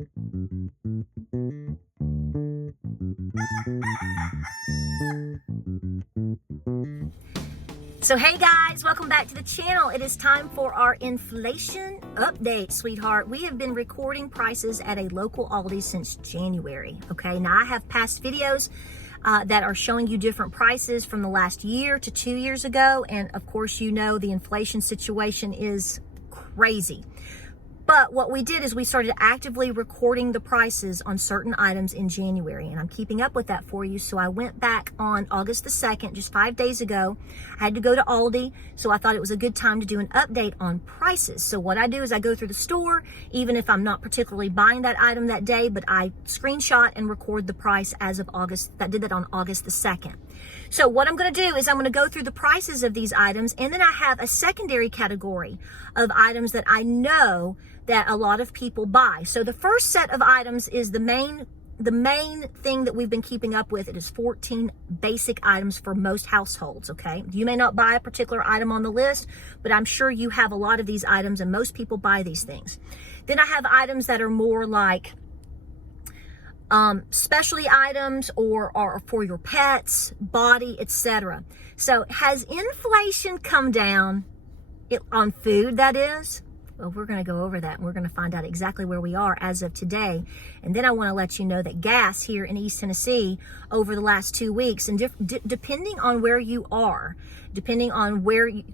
So hey guys, welcome back to the channel. It is time for our inflation update, sweetheart. We have been recording prices at a local Aldi since January, okay? Now I have past videos that are showing you different prices from the last year to 2 years ago. And of course, you know, the inflation situation is crazy. But what we did is we started actively recording the prices on certain items in January, and I'm keeping up with that for you. So I went back on August the 2nd, just 5 days ago. I had to go to Aldi, so I thought it was a good time to do an update on prices. So what I do is I go through the store, even if I'm not particularly buying that item that day, but I screenshot and record the price as of August. I did that on August the 2nd. So what I'm going to do is I'm going to go through the prices of these items, and then I have a secondary category of items that I know that a lot of people buy. So the first set of items is the main thing that we've been keeping up with. It is 14 basic items for most households, okay? You may not buy a particular item on the list, but I'm sure you have a lot of these items, and most people buy these things. Then I have items that are more like specialty items or for your pets, body, etc. So has inflation come down on food, that is? Well, we're going to go over that, and we're going to find out exactly where we are as of today. And then I want to let you know that gas here in East Tennessee over the last 2 weeks, and depending on where you are, depending on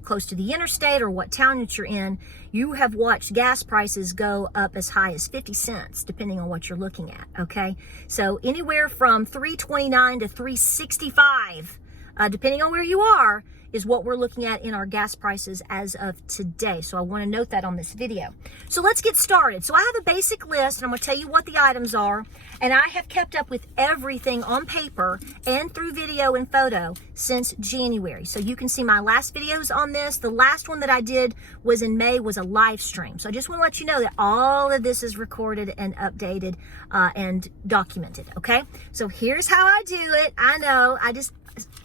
close to the interstate or what town that you're in, you have watched gas prices go up as high as 50 cents, depending on what you're looking at, okay? So anywhere from $3.29 to $3.65, depending on where you are, is what we're looking at in our gas prices as of today. So I want to note that on this video. So let's get started. So I have a basic list, and I'm going to tell you what the items are. And I have kept up with everything on paper and through video and photo since January. So you can see my last videos on this. The last one that I did was in May, was a live stream. So I just want to let you know that all of this is recorded and updated and documented, okay? So here's how I do it. I know,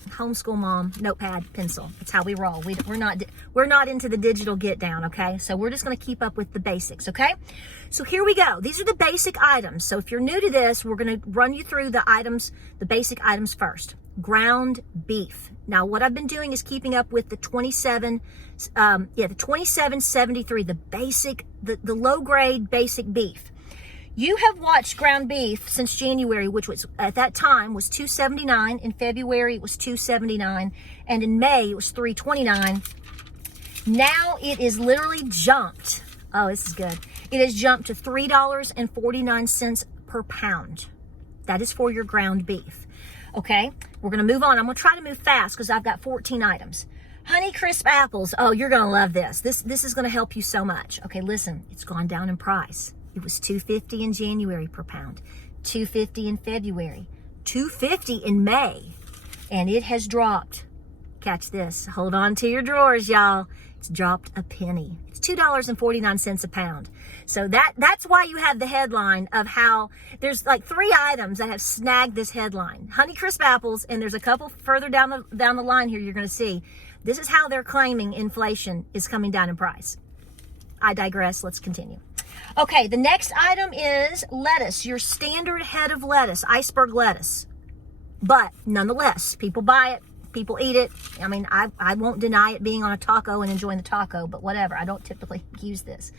homeschool mom, notepad, pencil. That's how we roll. We're not into the digital get down, okay? So we're just going to keep up with the basics, okay? So here we go. These are the basic items. So if you're new to this, we're going to run you through the items, the basic items first. Ground beef. Now what I've been doing is keeping up with the 2773, the basic, the low grade basic beef. You have watched ground beef since January, which was at that time was $2.79. In February, it was $2.79. And in May, it was $3.29. Now it is literally jumped. Oh, this is good. It has jumped to $3.49 per pound. That is for your ground beef. Okay, we're going to move on. I'm going to try to move fast because I've got 14 items. Honey Crisp apples. Oh, you're going to love this. This is going to help you so much. Okay, listen, it's gone down in price. It was $2.50 in January per pound, $2.50 in February, $2.50 in May, and it has dropped. Catch this. Hold on to your drawers, y'all. It's dropped a penny. It's $2.49 a pound. So that's why you have the headline of how there's like 3 items that have snagged this headline. Honey Crisp apples, and there's a couple further down the line here you're going to see. This is how they're claiming inflation is coming down in price. I digress. Let's continue. Okay, the next item is lettuce, your standard head of lettuce, iceberg lettuce. But nonetheless, people buy it, people eat it. I mean, I won't deny it being on a taco and enjoying the taco, but whatever. I don't typically use this.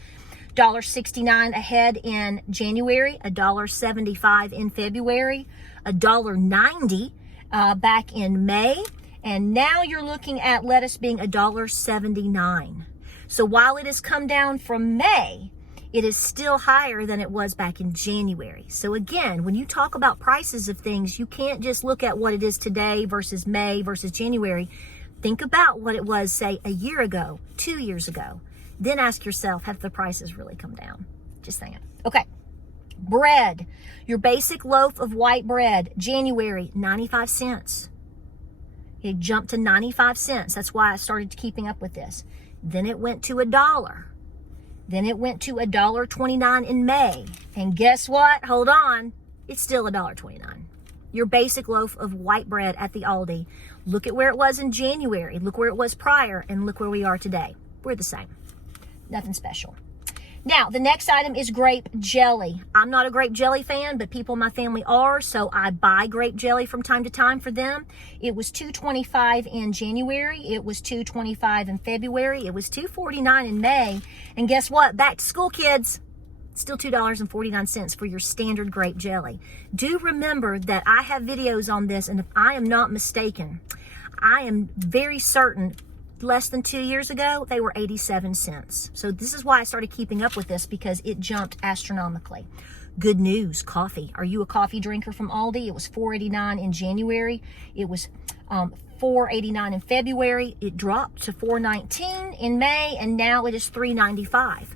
$1.69 a head in January, $1.75 in February, $1.90 back in May, and now you're looking at lettuce being $1.79. So while it has come down from May, it is still higher than it was back in January. So again, when you talk about prices of things, you can't just look at what it is today versus May versus January. Think about what it was, say, a year ago, 2 years ago. Then ask yourself, have the prices really come down? Just saying. Okay. Bread. Your basic loaf of white bread, January, 95 cents. It jumped to 95 cents. That's why I started keeping up with this. Then it went to $1. Then it went to $1.29 in May. And guess what? Hold on. It's still $1.29. Your basic loaf of white bread at the Aldi. Look at where it was in January. Look where it was prior. And look where we are today. We're the same. Nothing special. Now, the next item is grape jelly. I'm not a grape jelly fan, but people in my family are, so I buy grape jelly from time to time for them. It was $2.25 in January. It was $2.25 in February. It was $2.49 in May. And guess what? Back to school, kids. Still $2.49 for your standard grape jelly. Do remember that I have videos on this, and if I am not mistaken, I am very certain less than 2 years ago, they were 87 cents. So this is why I started keeping up with this, because it jumped astronomically. Good news, coffee. Are you a coffee drinker from Aldi? It was $4.89 in January. It was $4.89 in February. It dropped to $4.19 in May, and now it is $3.95.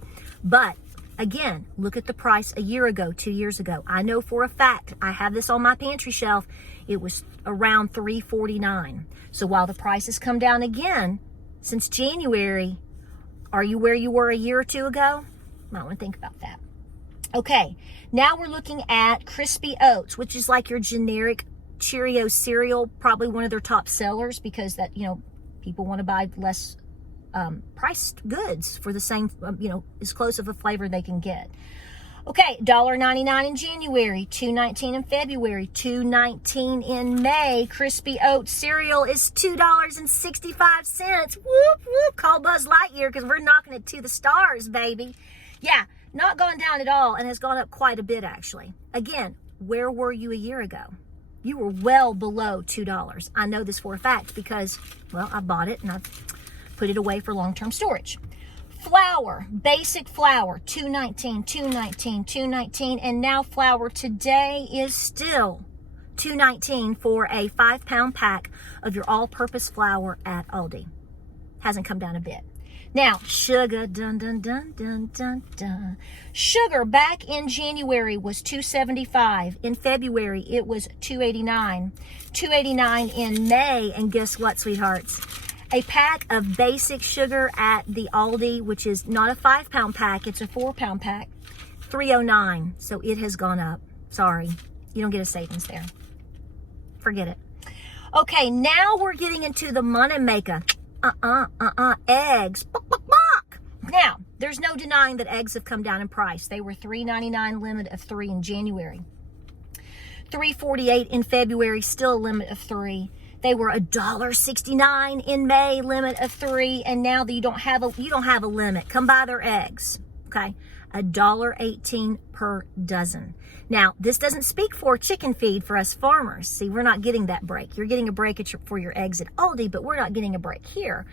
But again, look at the price a year ago, 2 years ago. I know for a fact, I have this on my pantry shelf, it was around $3.49. So while the price has come down again, since January, are you where you were a year or two ago? Might want to think about that. Okay, now we're looking at Crispy Oats, which is like your generic Cheerio cereal, probably one of their top sellers, because that, people want to buy less priced goods for the same, as close of a flavor they can get. Okay, $1.99 in January, $2.19 in February, $2.19 in May. Crispy Oats cereal is $2.65. Whoop, whoop. Call Buzz Lightyear, because we're knocking it to the stars, baby. Yeah, not gone down at all, and has gone up quite a bit, actually. Again, where were you a year ago? You were well below $2. I know this for a fact because, well, I bought it and I've put it away for long-term storage. Flour, basic flour, $2.19, $2.19, $2.19, and now flour today is still $2.19 for a 5-pound pack of your all-purpose flour at Aldi. Hasn't come down a bit. Now, sugar, dun, dun, dun, dun, dun, dun. Sugar back in January was $2.75. In February, it was $2.89. $2.89 in May, and guess what, sweethearts? A pack of basic sugar at the Aldi, which is not a 5-pound pack, it's a 4-pound pack, $3.09. So it has gone up. Sorry, you don't get a savings there. Forget it. Okay, now we're getting into the money maker. Eggs. Now, there's no denying that eggs have come down in price. They were $3.99, limit of 3 in January. $3.48 in February, still a limit of 3. They were $1.69 in May, limit of 3, and now that you don't have a limit. Come buy their eggs, okay? $1.18 per dozen. Now, this doesn't speak for chicken feed for us farmers. See, we're not getting that break. You're getting a break for your eggs at Aldi, but we're not getting a break here.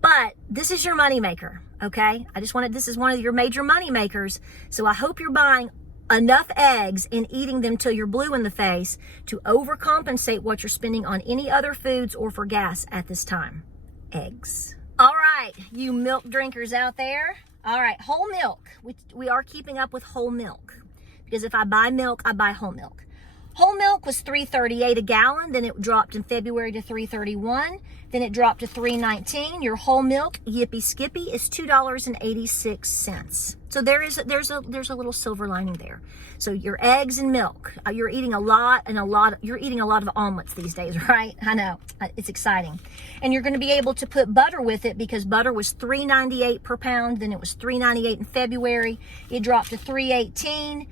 But this is your moneymaker, okay? This is one of your major money makers. So I hope you're buying enough eggs and eating them till you're blue in the face to overcompensate what you're spending on any other foods or for gas at this time. Eggs. All right, you milk drinkers out there. All right, whole milk. We are keeping up with whole milk, because if I buy milk, I buy whole milk. Whole milk was $3.38 a gallon. Then it dropped in February to $3.31. Then it dropped to $3.19. Your whole milk, yippee skippy, is $2.86. So there's a little silver lining there. So your eggs and milk, you're eating a lot, you're eating a lot of omelets these days, right? I know, it's exciting. And you're going to be able to put butter with it, because butter was $3.98 per pound. Then it was $3.98 in February. It dropped to $3.18.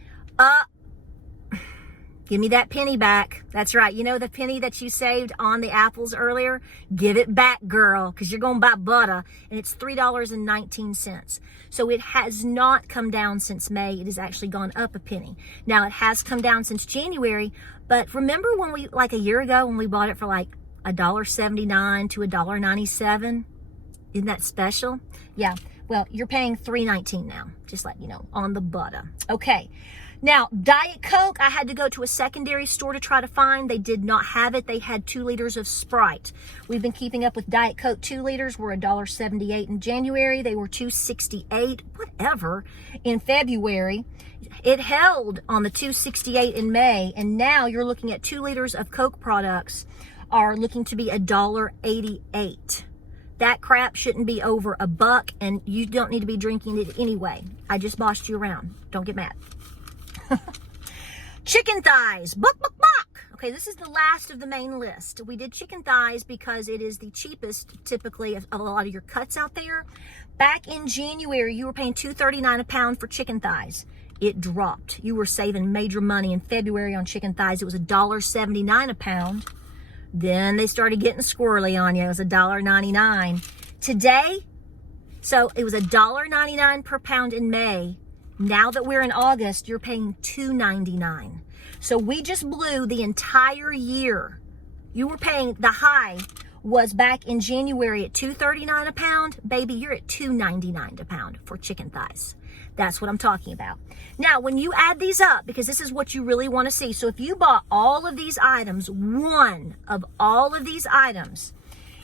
Give me that penny back. That's right. You know the penny that you saved on the apples earlier? Give it back, girl, because you're going to buy butter, and it's $3.19. So it has not come down since May. It has actually gone up a penny. Now, it has come down since January, but remember when like a year ago, when we bought it for like $1.79 to $1.97? Isn't that special? Yeah. Well, you're paying $3.19 now, just let you know, on the butter. Okay. Now, Diet Coke, I had to go to a secondary store to try to find. They did not have it. They had 2 liters of Sprite. We've been keeping up with Diet Coke. 2 liters were $1.78 in January. They were $2.68, whatever, in February. It held on the $2.68 in May, and now you're looking at 2 liters of Coke products are looking to be $1.88. That crap shouldn't be over $1, and you don't need to be drinking it anyway. I just bossed you around. Don't get mad. Chicken thighs, buck, buck, buck. Okay, this is the last of the main list. We did chicken thighs because it is the cheapest, typically, of a lot of your cuts out there. Back in January, you were paying $2.39 a pound for chicken thighs. It dropped. You were saving major money in February on chicken thighs. It was $1.79 a pound. Then they started getting squirrely on you. It was $1.99. Today, so it was $1.99 per pound in May. Now that we're in August, you're paying $2.99. So we just blew the entire year. You were paying, the high was back in January at $2.39 a pound. Baby, you're at $2.99 a pound for chicken thighs. That's what I'm talking about. Now, when you add these up, because this is what you really want to see. So if you bought all of these items, one of all of these items,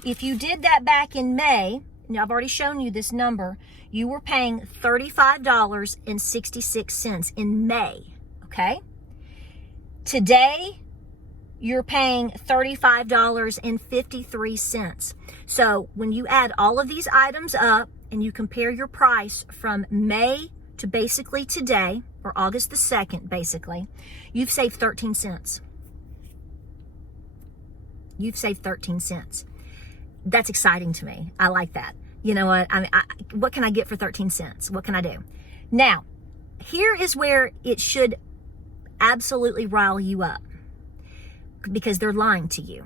if you did that back in May, now I've already shown you this number, you were paying $35.66 in May, okay? Today, you're paying $35.53. So when you add all of these items up and you compare your price from May to basically today, or August the 2nd, basically, you've saved 13 cents. You've saved 13 cents. That's exciting to me. I like that. You know what? I mean, what can I get for 13 cents? What can I do? Now, here is where it should absolutely rile you up, because they're lying to you.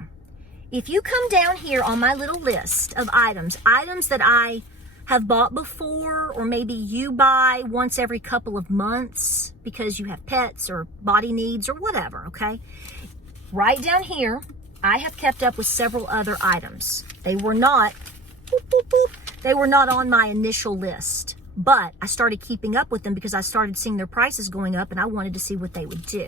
If you come down here on my little list of items that I have bought before, or maybe you buy once every couple of months because you have pets or body needs or whatever, okay? Right down here, I have kept up with several other items. They were not, they were not on my initial list, but I started keeping up with them because I started seeing their prices going up and I wanted to see what they would do.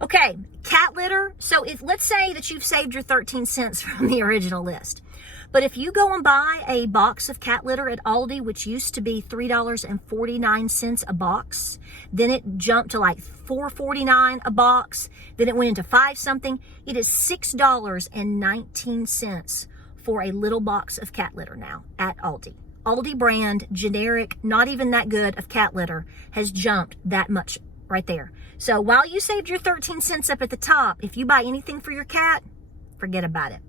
Okay, cat litter. So let's say that you've saved your 13 cents from the original list. But if you go and buy a box of cat litter at Aldi, which used to be $3.49 a box, then it jumped to like $4.49 a box, then it went into $5 something. It is $6.19 for a little box of cat litter now at Aldi. Aldi brand, generic, not even that good of cat litter has jumped that much right there. So while you saved your 13 cents up at the top, if you buy anything for your cat, forget about it.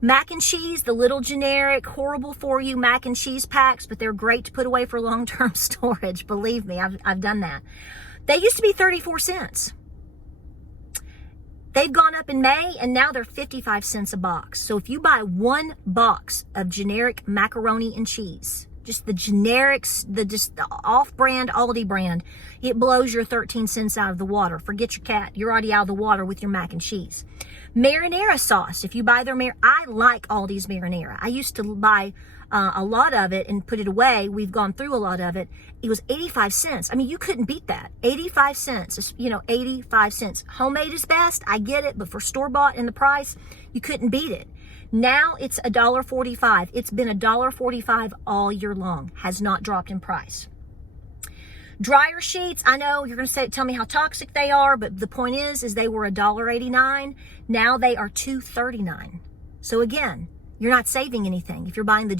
Mac and cheese, the little generic, horrible for you mac and cheese packs, but they're great to put away for long-term storage. Believe me, I've done that. They used to be 34 cents. They've gone up in May and now they're 55 cents a box. So if you buy one box of generic macaroni and cheese, just the generics, the off-brand Aldi brand, it blows your 13 cents out of the water. Forget your cat. You're already out of the water with your mac and cheese. Marinara sauce. If you buy their I like Aldi's marinara. I used to buy a lot of it and put it away. We've gone through a lot of it. It was 85 cents. I mean, you couldn't beat that. 85 cents, 85 cents. Homemade is best. I get it. But for store-bought and the price, you couldn't beat it. Now it's $1.45. It's been $1.45 all year long. Has not dropped in price. Dryer sheets, I know you're going to tell me how toxic they are, but the point is they were $1.89. Now they are $2.39. So again, you're not saving anything. If you're buying the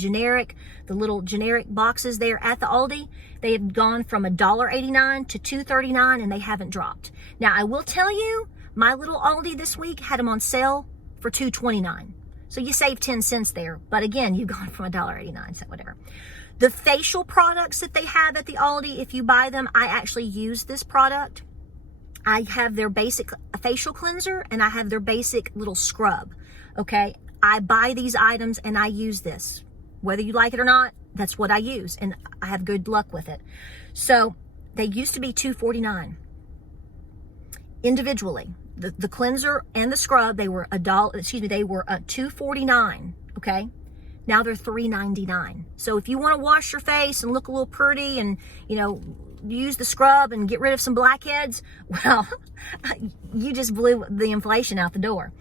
little generic boxes there at the Aldi, they have gone from $1.89 to $2.39 and they haven't dropped. Now I will tell you, my little Aldi this week had them on sale for $2.29. So you save 10 cents there. But again, you've gone from $1.89, so whatever. The facial products that they have at the Aldi, if you buy them, I actually use this product. I have their basic facial cleanser and I have their basic little scrub, okay? I buy these items and I use this. Whether you like it or not, that's what I use and I have good luck with it. So they used to be $2.49 individually. The cleanser and the scrub, they were $2.49, okay? Now they're $3.99. So if you want to wash your face and look a little pretty and, use the scrub and get rid of some blackheads, well, you just blew the inflation out the door.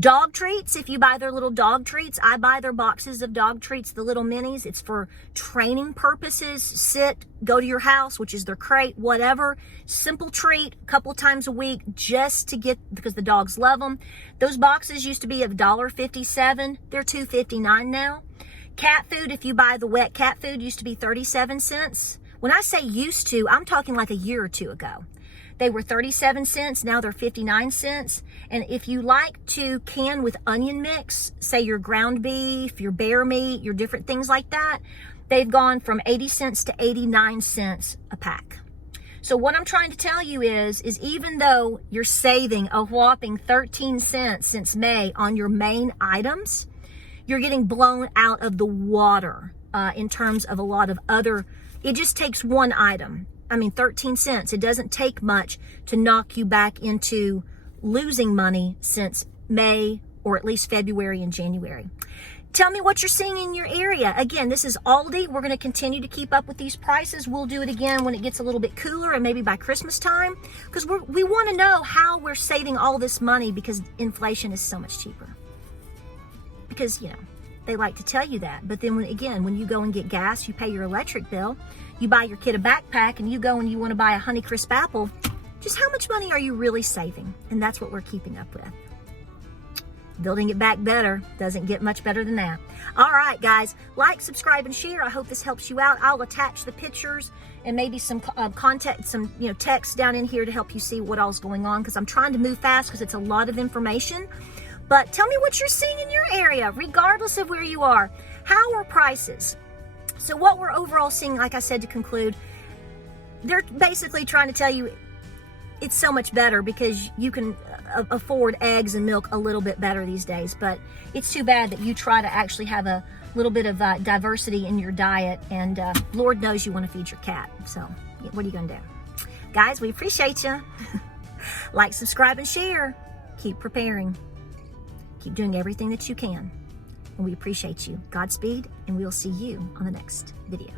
Dog treats, if you buy their little dog treats, I buy their boxes of dog treats, the little minis. It's for training purposes. Sit, go to your house, which is their crate, whatever. Simple treat, a couple times a week, just to get, because the dogs love them. Those boxes used to be $1.57. They're $2.59 now. Cat food, if you buy the wet cat food, used to be 37 cents. When I say used to, I'm talking like a year or two ago. They were 37 cents, now they're 59 cents. And if you like to can with onion mix, say your ground beef, your bear meat, your different things like that, they've gone from 80 cents to 89 cents a pack. So what I'm trying to tell you is even though you're saving a whopping 13 cents since May on your main items, you're getting blown out of the water in terms of a lot of other, it just takes one item. I mean, 13 cents. It doesn't take much to knock you back into losing money since May or at least February and January. Tell me what you're seeing in your area. Again, this is Aldi. We're going to continue to keep up with these prices. We'll do it again when it gets a little bit cooler and maybe by Christmas time, because we want to know how we're saving all this money, because inflation is so much cheaper. Because, you know, they like to tell you that. But then when you go and get gas, you pay your electric bill, you buy your kid a backpack, and you go and you want to buy a Honeycrisp apple, just how much money are you really saving? And that's what we're keeping up with. Building it back better doesn't get much better than that. All right, guys, like, subscribe, and share. I hope this helps you out. I'll attach the pictures and maybe some contact, some text down in here to help you see what all's going on, because I'm trying to move fast because it's a lot of information. But tell me what you're seeing in your area, regardless of where you are. How are prices? So what we're overall seeing, like I said, to conclude, they're basically trying to tell you it's so much better because you can afford eggs and milk a little bit better these days. But it's too bad that you try to actually have a little bit of diversity in your diet, and Lord knows you want to feed your cat. So what are you going to do? Guys, we appreciate you. Like, subscribe, and share. Keep preparing. Keep doing everything that you can. And we appreciate you. Godspeed, and we'll see you on the next video.